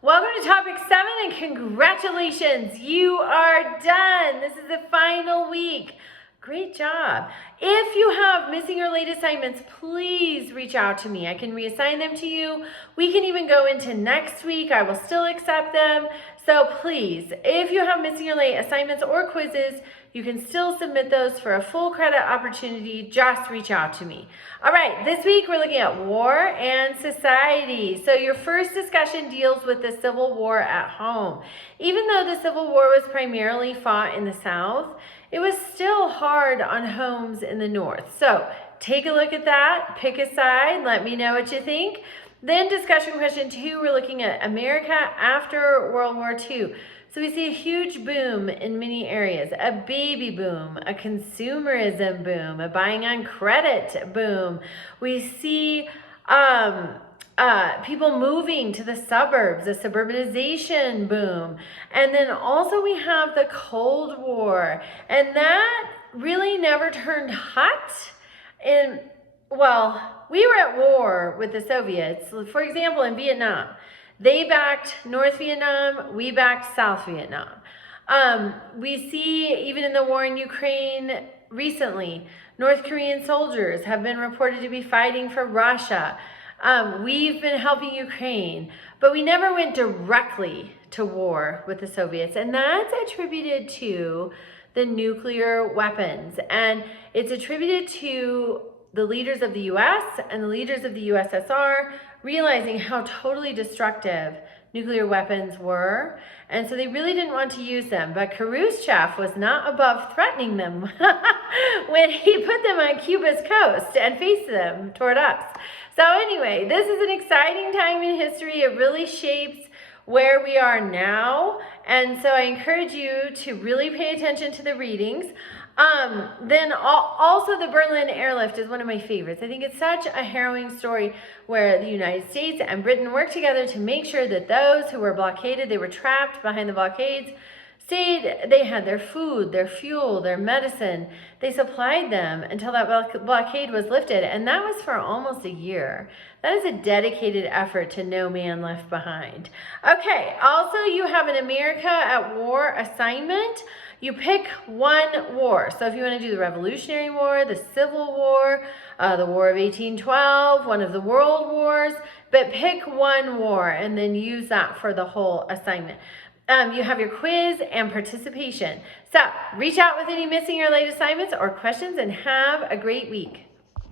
Welcome to topic 7 and congratulations, you are done. This is the final week. Great job. If you have missing or late assignments, please reach out to me. I can reassign them to you. We can even go into next week. I will still accept them. So please, if you have missing or late assignments or quizzes, you can still submit those for a full credit opportunity. Just reach out to me. All right, this week we're looking at war and society. So your first discussion deals with the Civil War at home. Even though the Civil War was primarily fought in the South, it was still hard on homes in the North. So take a look at that, pick a side, let me know what you think. Then discussion question 2, we're looking at America after World War II. So we see a huge boom in many areas, a baby boom, a consumerism boom, a buying on credit boom. We see people moving to the suburbs, a suburbanization boom. And then also we have the Cold War, and that really never turned hot. Well, we were at war with the Soviets. For example, in Vietnam, they backed North Vietnam, we backed South Vietnam. We see even in the war in Ukraine recently, North Korean soldiers have been reported to be fighting for Russia. We've been helping Ukraine, but we never went directly to war with the Soviets, and that's attributed to the nuclear weapons, and it's attributed to the leaders of the US and the leaders of the USSR realizing how totally destructive nuclear weapons were, and so they really didn't want to use them. But Khrushchev was not above threatening them when he put them on Cuba's coast and faced them toward us. So anyway, this is an exciting time in history. It really shapes where we are now, and so I encourage you to really pay attention to the readings. Then also the Berlin Airlift is one of my favorites. I think it's such a harrowing story where the United States and Britain worked together to make sure that those who were blockaded, they were trapped behind the blockades, they had their food, their fuel, their medicine. They supplied them until that blockade was lifted, and that was for almost a year. That is a dedicated effort to no man left behind. Okay, also you have an America at War assignment. You pick one war. So if you want to do the Revolutionary War, the Civil War, the War of 1812, one of the World Wars, but pick one war and then use that for the whole assignment. You have your quiz and participation. So reach out with any missing or late assignments or questions, and have a great week.